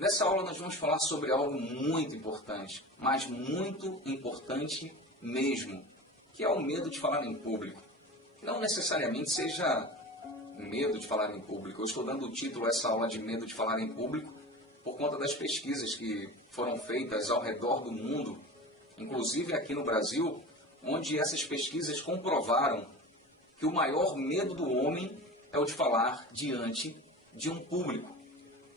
Nessa aula nós vamos falar sobre algo muito importante, mas muito importante mesmo, que é o medo de falar em público. Não necessariamente seja medo de falar em público. Eu estou dando o título a essa aula de medo de falar em público por conta das pesquisas que foram feitas ao redor do mundo, inclusive aqui no Brasil, onde essas pesquisas comprovaram que o maior medo do homem é o de falar diante de um público.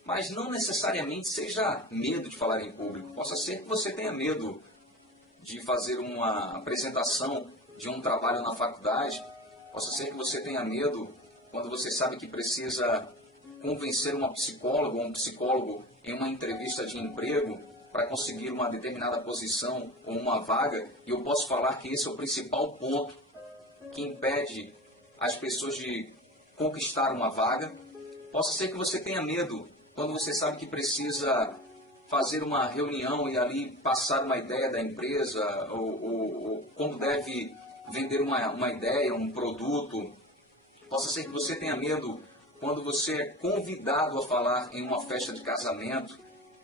Mas não necessariamente seja medo de falar em público. Possa ser que você tenha medo de fazer uma apresentação de um trabalho na faculdade. Possa ser que você tenha medo quando você sabe que precisa convencer uma psicóloga ou um psicólogo em uma entrevista de emprego para conseguir uma determinada posição ou uma vaga. E eu posso falar que esse é o principal ponto que impede as pessoas de conquistar uma vaga. Possa ser que você tenha medo quando você sabe que precisa fazer uma reunião e ali passar uma ideia da empresa, ou como deve vender uma ideia, um produto. Possa ser que você tenha medo quando você é convidado a falar em uma festa de casamento,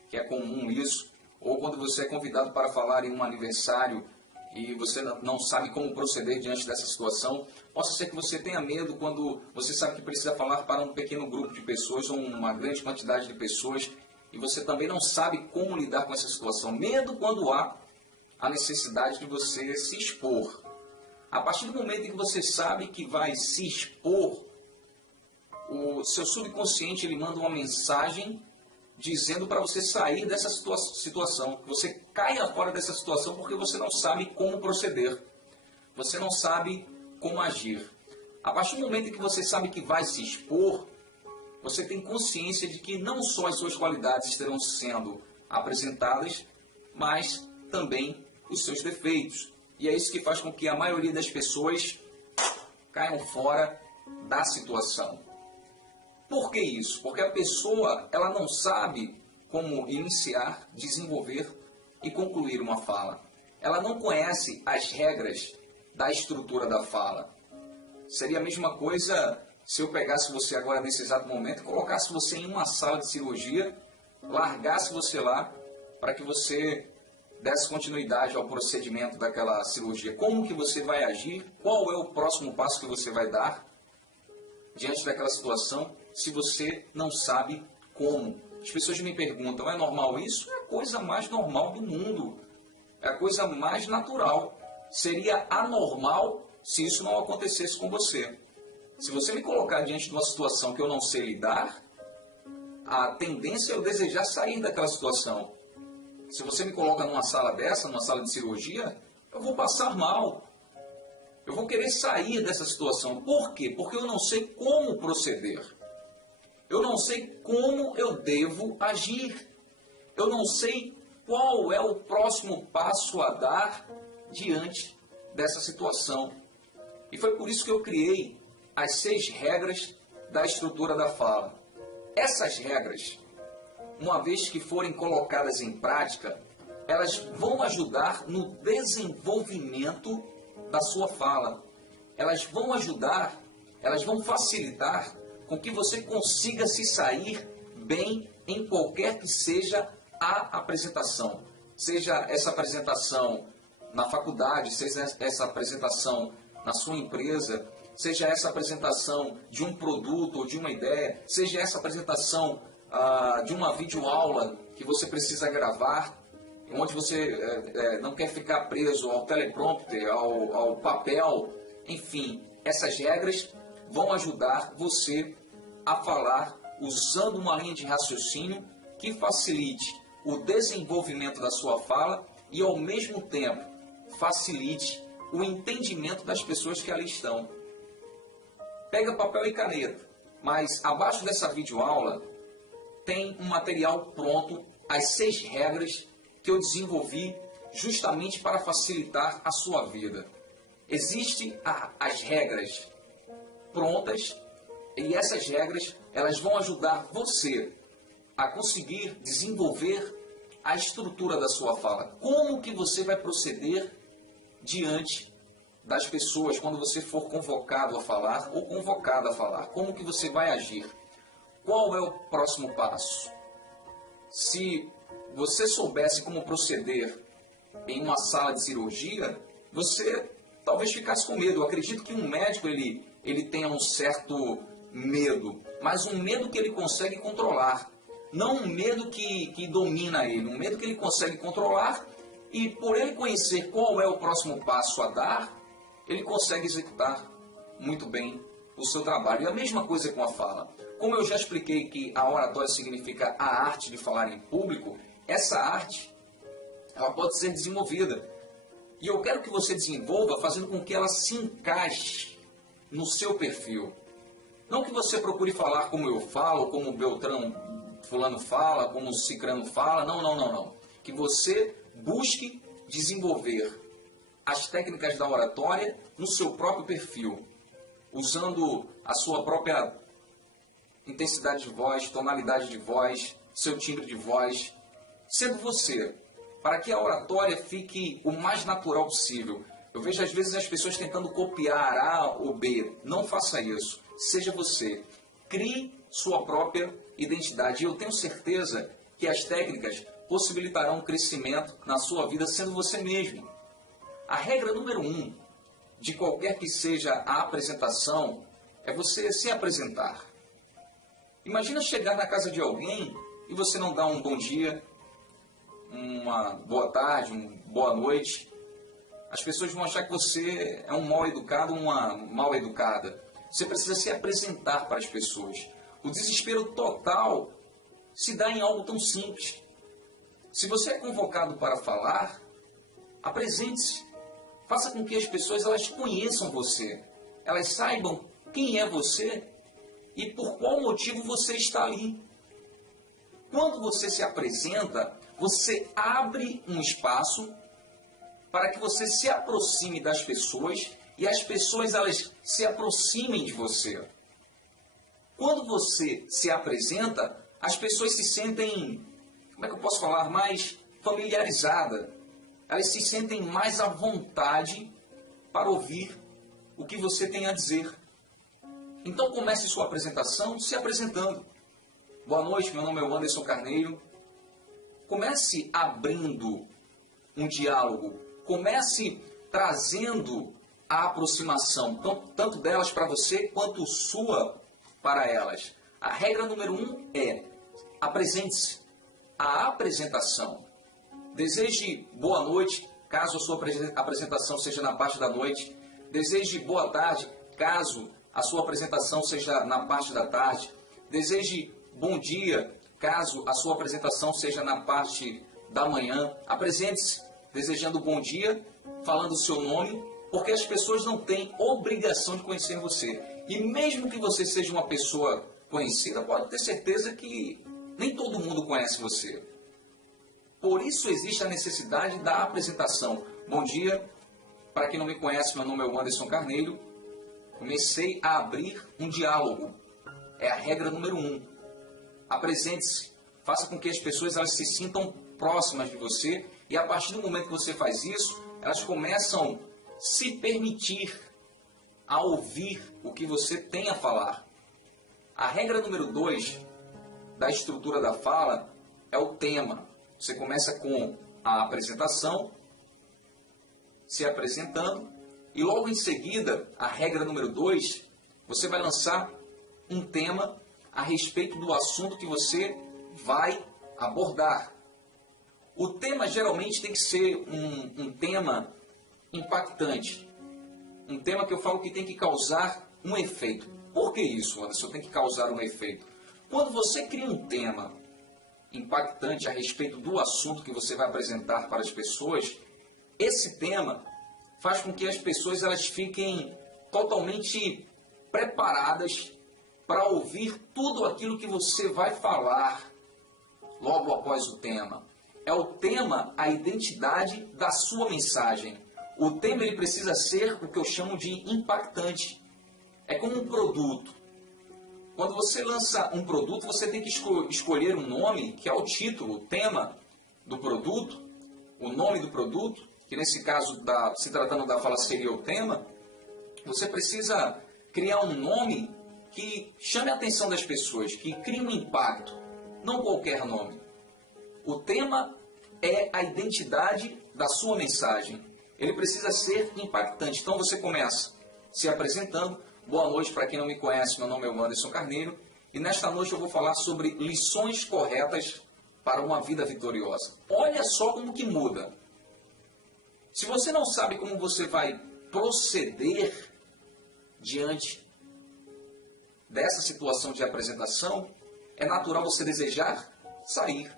que é comum isso, ou quando você é convidado para falar em um aniversário e você não sabe como proceder diante dessa situação. Possa ser que você tenha medo quando você sabe que precisa falar para um pequeno grupo de pessoas ou uma grande quantidade de pessoas e você também não sabe como lidar com essa situação. Medo quando há a necessidade de você se expor. A partir do momento em que você sabe que vai se expor, o seu subconsciente ele manda uma mensagem dizendo para você sair dessa situação, que você caia fora dessa situação porque você não sabe como proceder, você não sabe como agir. A partir do momento em que você sabe que vai se expor, você tem consciência de que não só as suas qualidades estarão sendo apresentadas, mas também os seus defeitos. E é isso que faz com que a maioria das pessoas caiam fora da situação. Por que isso? Porque a pessoa ela não sabe como iniciar, desenvolver e concluir uma fala. Ela não conhece as regras da estrutura da fala. Seria a mesma coisa se eu pegasse você agora nesse exato momento e colocasse você em uma sala de cirurgia, largasse você lá para que você desse continuidade ao procedimento daquela cirurgia. Como que você vai agir? Qual é o próximo passo que você vai dar diante daquela situação, se você não sabe como? As pessoas me perguntam, é normal isso? É a coisa mais normal do mundo. É a coisa mais natural. Seria anormal se isso não acontecesse com você. Se você me colocar diante de uma situação que eu não sei lidar, a tendência é eu desejar sair daquela situação. Se você me coloca numa sala dessa, numa sala de cirurgia, eu vou passar mal. Eu vou querer sair dessa situação. Por quê? Porque eu não sei como proceder. Eu não sei como eu devo agir. Eu não sei qual é o próximo passo a dar diante dessa situação. E foi por isso que eu criei as 6 regras da estrutura da fala. Essas regras, uma vez que forem colocadas em prática, elas vão ajudar no desenvolvimento da sua fala. Elas vão ajudar, elas vão facilitar com que você consiga se sair bem em qualquer que seja a apresentação. Seja essa apresentação na faculdade, seja essa apresentação na sua empresa, seja essa apresentação de um produto ou de uma ideia, seja essa apresentação de uma videoaula que você precisa gravar, onde você não quer ficar preso ao teleprompter, ao papel. Enfim, essas regras vão ajudar você a falar usando uma linha de raciocínio que facilite o desenvolvimento da sua fala e, ao mesmo tempo, facilite o entendimento das pessoas que ali estão. Pega papel e caneta, mas abaixo dessa videoaula tem um material pronto, as 6 regras que eu desenvolvi justamente para facilitar a sua vida. Existem as regras prontas e essas regras elas vão ajudar você a conseguir desenvolver a estrutura da sua fala. Como que você vai proceder diante das pessoas quando você for convocado a falar ou convocada a falar? Como que você vai agir? Qual é o próximo passo? Se você soubesse como proceder em uma sala de cirurgia, você talvez ficasse com medo. Eu acredito que um médico ele tenha um certo medo, mas um medo que ele consegue controlar. Não um medo que domina ele, um medo que ele consegue controlar e por ele conhecer qual é o próximo passo a dar, ele consegue executar muito bem o seu trabalho. E a mesma coisa com a fala. Como eu já expliquei que a oratória significa a arte de falar em público, essa arte ela pode ser desenvolvida. E eu quero que você desenvolva fazendo com que ela se encaixe no seu perfil. Não que você procure falar como eu falo, como o Beltrano fulano fala, como o Cicrano fala. Não. Que você busque desenvolver as técnicas da oratória no seu próprio perfil, usando a sua própria intensidade de voz, tonalidade de voz, seu timbre de voz, sendo você, para que a oratória fique o mais natural possível. Eu vejo às vezes as pessoas tentando copiar A ou B. Não faça isso. Seja você. Crie sua própria identidade. E eu tenho certeza que as técnicas possibilitarão um crescimento na sua vida sendo você mesmo. A regra número 1 de qualquer que seja a apresentação é você se apresentar. Imagina chegar na casa de alguém e você não dá um bom dia, uma boa tarde, uma boa noite. As pessoas vão achar que você é um mal educado ou uma mal educada. Você precisa se apresentar para as pessoas. O desespero total se dá em algo tão simples. Se você é convocado para falar, apresente-se. Faça com que as pessoas elas conheçam você. Elas saibam quem é você e por qual motivo você está ali. Quando você se apresenta, você abre um espaço para que você se aproxime das pessoas e as pessoas elas se aproximem de você. Quando você se apresenta, as pessoas se sentem, como é que eu posso falar, mais familiarizadas. Elas se sentem mais à vontade para ouvir o que você tem a dizer. Então comece sua apresentação se apresentando. Boa noite, meu nome é Anderson Carneiro. Comece abrindo um diálogo. Comece trazendo a aproximação, tanto delas para você, quanto sua para elas. A regra número 1 é apresente-se. A apresentação. Deseje boa noite, caso a sua apresentação seja na parte da noite. Deseje boa tarde, caso a sua apresentação seja na parte da tarde. Deseje bom dia, caso a sua apresentação seja na parte da manhã. Apresente-se desejando bom dia, falando o seu nome, porque as pessoas não têm obrigação de conhecer você. E mesmo que você seja uma pessoa conhecida, pode ter certeza que nem todo mundo conhece você. Por isso existe a necessidade da apresentação. Bom dia, para quem não me conhece, meu nome é Anderson Carneiro. Comecei a abrir um diálogo. É a regra número 1. Apresente-se. Faça com que as pessoas elas se sintam próximas de você. E a partir do momento que você faz isso, elas começam a se permitir a ouvir o que você tem a falar. A regra número 2 da estrutura da fala é o tema. Você começa com a apresentação, se apresentando, e logo em seguida, a regra número 2, você vai lançar um tema a respeito do assunto que você vai abordar. O tema geralmente tem que ser um tema impactante. Um tema que eu falo que tem que causar um efeito. Por que isso, Anderson? Tem que causar um efeito. Quando você cria um tema impactante a respeito do assunto que você vai apresentar para as pessoas, esse tema faz com que as pessoas elas fiquem totalmente preparadas para ouvir tudo aquilo que você vai falar logo após o tema. É o tema a identidade da sua mensagem. O tema ele precisa ser o que eu chamo de impactante. É como um produto. Quando você lança um produto, você tem que escolher um nome, que é o título, o tema do produto, o nome do produto, que nesse caso, se tratando da fala, seria o tema. Você precisa criar um nome que chame a atenção das pessoas, que crie um impacto, não qualquer nome. O tema é a identidade da sua mensagem. Ele precisa ser impactante. Então você começa se apresentando. Boa noite para quem não me conhece, meu nome é Anderson Carneiro. E nesta noite eu vou falar sobre lições corretas para uma vida vitoriosa. Olha só como que muda. Se você não sabe como você vai proceder diante dessa situação de apresentação, é natural você desejar sair.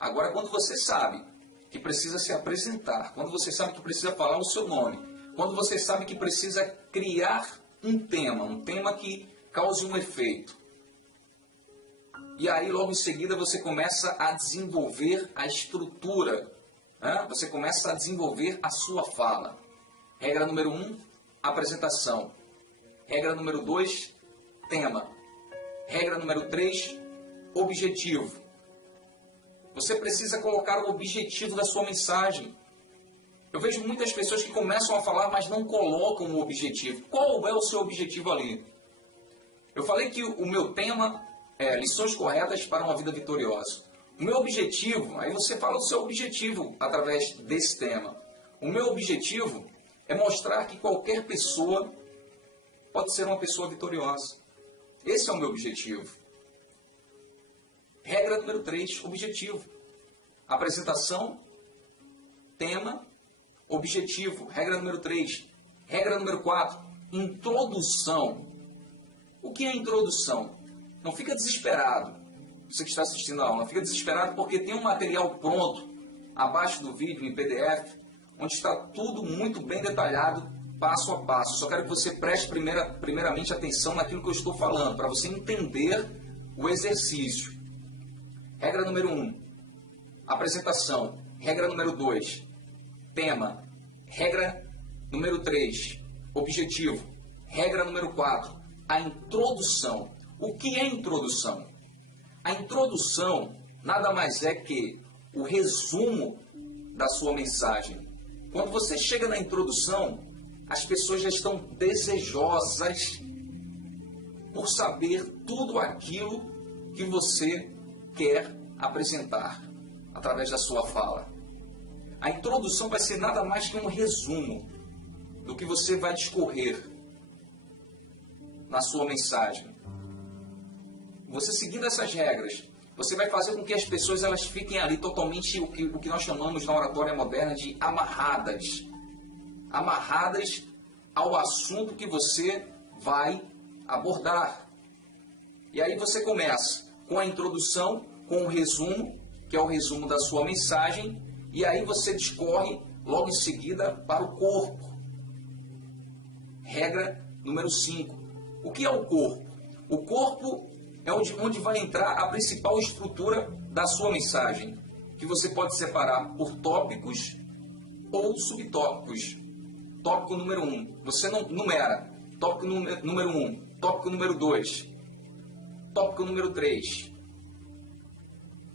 Agora, quando você sabe que precisa se apresentar, quando você sabe que precisa falar o seu nome, quando você sabe que precisa criar um tema que cause um efeito, e aí logo em seguida você começa a desenvolver a estrutura, né? Você começa a desenvolver a sua fala. Regra número 1, apresentação. Regra número 2, tema. Regra número 3, objetivo. Você precisa colocar o objetivo da sua mensagem. Eu vejo muitas pessoas que começam a falar, mas não colocam o objetivo. Qual é o seu objetivo ali? Eu falei que o meu tema é lições corretas para uma vida vitoriosa. O meu objetivo, aí você fala do seu objetivo através desse tema. O meu objetivo é mostrar que qualquer pessoa pode ser uma pessoa vitoriosa. Esse é o meu objetivo. Regra número 3, objetivo. Apresentação, tema, objetivo. Regra número 3. Regra número 4, introdução. O que é introdução? Não fica desesperado, você que está assistindo a aula, não fica desesperado porque tem um material pronto, abaixo do vídeo, em PDF, onde está tudo muito bem detalhado, passo a passo. Só quero que você preste primeiramente atenção naquilo que eu estou falando, para você entender o exercício. Regra número 1, apresentação. Regra número 2, tema. Regra número 3, objetivo. Regra número 4, a introdução. O que é introdução? A introdução nada mais é que o resumo da sua mensagem. Quando você chega na introdução, as pessoas já estão desejosas por saber tudo aquilo que você quer apresentar através da sua fala. A introdução vai ser nada mais que um resumo do que você vai discorrer na sua mensagem. Você seguindo essas regras, você vai fazer com que as pessoas elas fiquem ali totalmente o que nós chamamos na oratória moderna de amarradas. Amarradas ao assunto que você vai abordar. E aí você começa com a introdução, com o resumo, que é o resumo da sua mensagem, e aí você discorre logo em seguida para o corpo. Regra número 5. O que é o corpo? O corpo é onde vai entrar a principal estrutura da sua mensagem, que você pode separar por tópicos ou subtópicos. Tópico número 1, você não numera. Tópico número 1, tópico número 2, tópico número 3.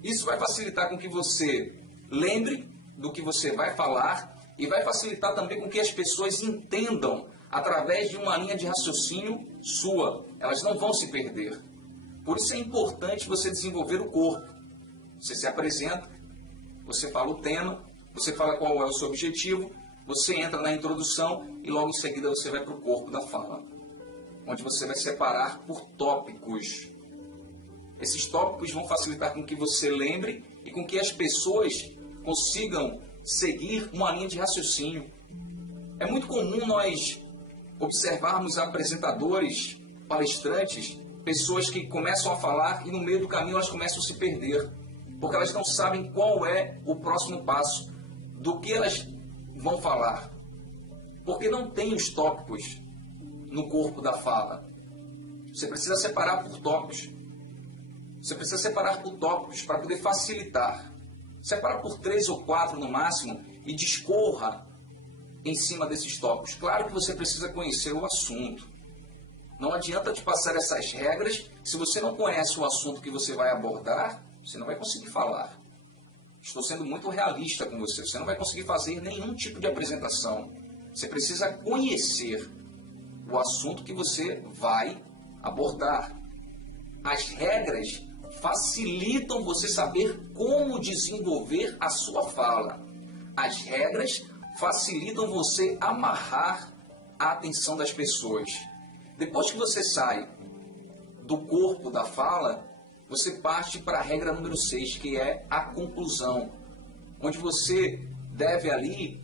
Isso vai facilitar com que você lembre do que você vai falar e vai facilitar também com que as pessoas entendam através de uma linha de raciocínio sua. Elas não vão se perder. Por isso é importante você desenvolver o corpo. Você se apresenta, você fala o tema, você fala qual é o seu objetivo, você entra na introdução e logo em seguida você vai para o corpo da fala, onde você vai separar por tópicos. Esses tópicos vão facilitar com que você lembre e com que as pessoas consigam seguir uma linha de raciocínio. É muito comum nós observarmos apresentadores, palestrantes, pessoas que começam a falar e no meio do caminho elas começam a se perder, porque elas não sabem qual é o próximo passo, do que elas vão falar, porque não tem os tópicos no corpo da fala. Você precisa separar por tópicos. Você precisa separar por tópicos para poder facilitar. Separa por 3 ou 4 no máximo e discorra em cima desses tópicos. Claro que você precisa conhecer o assunto. Não adianta te passar essas regras se você não conhece o assunto que você vai abordar, você não vai conseguir falar. Estou sendo muito realista com você. Você não vai conseguir fazer nenhum tipo de apresentação. Você precisa conhecer o assunto que você vai abordar. As regras facilitam você saber como desenvolver a sua fala. As regras facilitam você amarrar a atenção das pessoas. Depois que você sai do corpo da fala, você parte para a regra número 6, que é a conclusão, onde você deve ali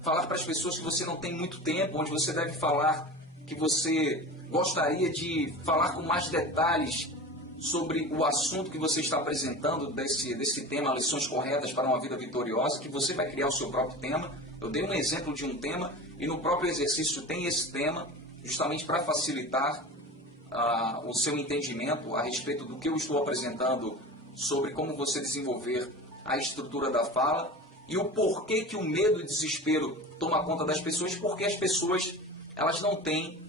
falar para as pessoas que você não tem muito tempo, onde você deve falar que você gostaria de falar com mais detalhes sobre o assunto que você está apresentando desse tema, lições corretas para uma vida vitoriosa, que você vai criar o seu próprio tema. Eu dei um exemplo de um tema e no próprio exercício tem esse tema, justamente para facilitar o seu entendimento a respeito do que eu estou apresentando sobre como você desenvolver a estrutura da fala e o porquê que o medo e o desespero toma conta das pessoas, porque as pessoas elas não têm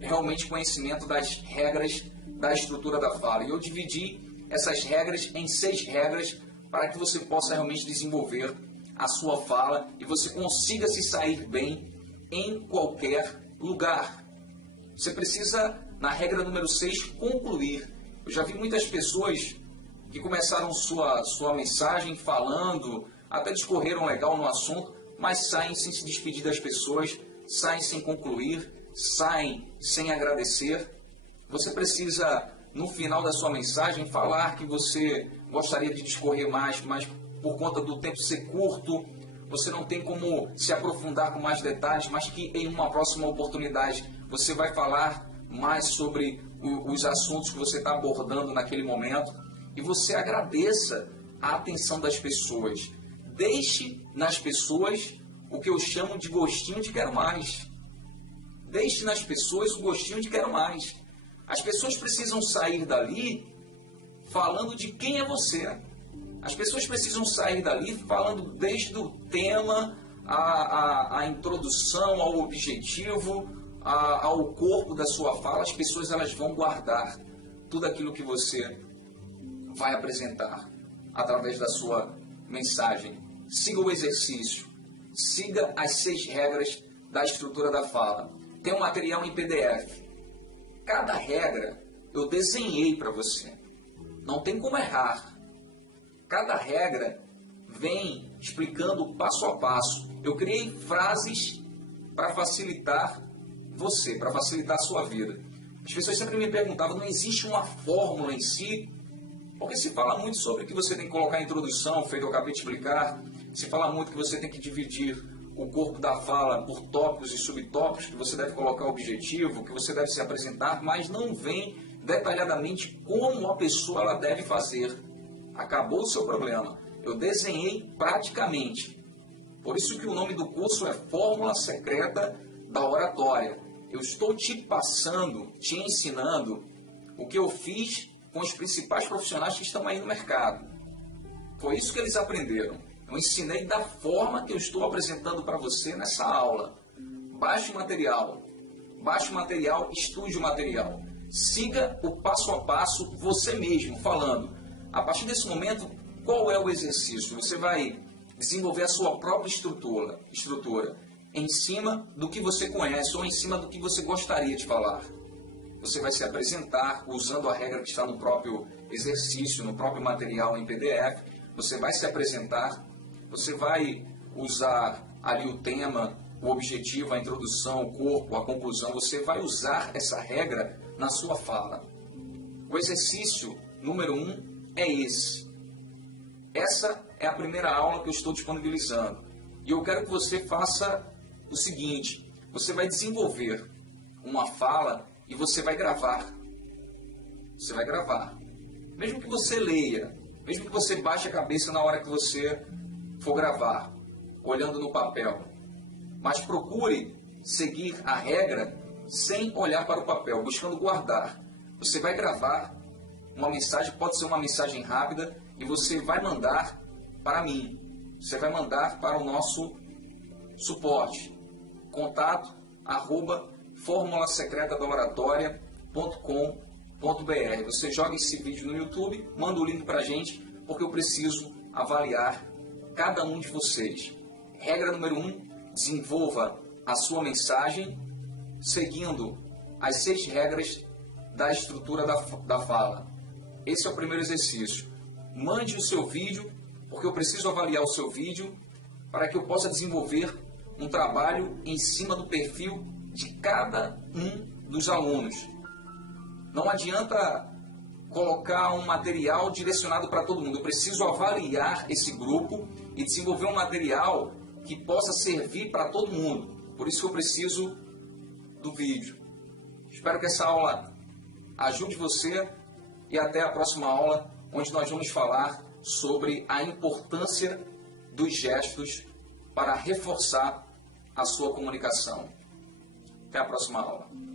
realmente conhecimento das regras da estrutura da fala. E eu dividi essas regras em 6 regras para que você possa realmente desenvolver a sua fala e você consiga se sair bem em qualquer lugar. Você precisa, na regra número 6, concluir. Eu já vi muitas pessoas que começaram sua mensagem falando, até discorreram legal no assunto, mas saem sem se despedir das pessoas, saem sem concluir, saem sem agradecer. Você precisa, no final da sua mensagem, falar que você gostaria de discorrer mais, mas por conta do tempo ser curto, você não tem como se aprofundar com mais detalhes, mas que em uma próxima oportunidade você vai falar mais sobre os assuntos que você está abordando naquele momento e você agradeça a atenção das pessoas. Deixe nas pessoas o que eu chamo de gostinho de quero mais. Deixe nas pessoas o gostinho de quero mais. As pessoas precisam sair dali falando de quem é você. As pessoas precisam sair dali falando desde o tema, a introdução, ao objetivo, ao corpo da sua fala. As pessoas elas vão guardar tudo aquilo que você vai apresentar através da sua mensagem. Siga o exercício. Siga as 6 regras da estrutura da fala. Tem um material em PDF. Cada regra eu desenhei para você. Não tem como errar. Cada regra vem explicando passo a passo. Eu criei frases para facilitar você, para facilitar a sua vida. As pessoas sempre me perguntavam, não existe uma fórmula em si? Porque se fala muito sobre que você tem que colocar a introdução, feito eu acabei de explicar. Se fala muito que você tem que dividir o corpo da fala por tópicos e subtópicos, que você deve colocar o objetivo, que você deve se apresentar, mas não vem detalhadamente como a pessoa ela deve fazer. Acabou o seu problema. Eu desenhei praticamente. Por isso que o nome do curso é Fórmula Secreta da Oratória. Eu estou te passando, te ensinando o que eu fiz com os principais profissionais que estão aí no mercado. Foi isso que eles aprenderam. Eu ensinei da forma que eu estou apresentando para você nessa aula. Baixe o material, estude o material. Siga o passo a passo você mesmo, falando. A partir desse momento, qual é o exercício? Você vai desenvolver a sua própria estrutura em cima do que você conhece ou em cima do que você gostaria de falar. Você vai se apresentar usando a regra que está no próprio exercício, no próprio material em PDF. Você vai se apresentar, você vai usar ali o tema, o objetivo, a introdução, o corpo, a conclusão. Você vai usar essa regra na sua fala. O exercício número 1 é esse. Essa é a primeira aula que eu estou disponibilizando. E eu quero que você faça o seguinte: você vai desenvolver uma fala e você vai gravar. Você vai gravar. Mesmo que você leia, mesmo que você baixe a cabeça na hora que você for gravar, olhando no papel. Mas procure seguir a regra sem olhar para o papel, buscando guardar. Você vai gravar uma mensagem, pode ser uma mensagem rápida, e você vai mandar para mim. Você vai mandar para o nosso suporte. Contato @formulasecretadaoratória.com.br. Você joga esse vídeo no YouTube, manda o link para a gente, porque eu preciso avaliar cada um de vocês. Regra número 1, desenvolva a sua mensagem seguindo as 6 regras da estrutura da fala. esse é o primeiro exercício. Mande o seu vídeo, porque eu preciso avaliar o seu vídeo para que eu possa desenvolver um trabalho em cima do perfil de cada um dos alunos. Não adianta colocar um material direcionado para todo mundo. Eu preciso avaliar esse grupo e desenvolver um material que possa servir para todo mundo. Por isso que eu preciso do vídeo. Espero que essa aula ajude você e até a próxima aula, onde nós vamos falar sobre a importância dos gestos para reforçar a sua comunicação. Até a próxima aula.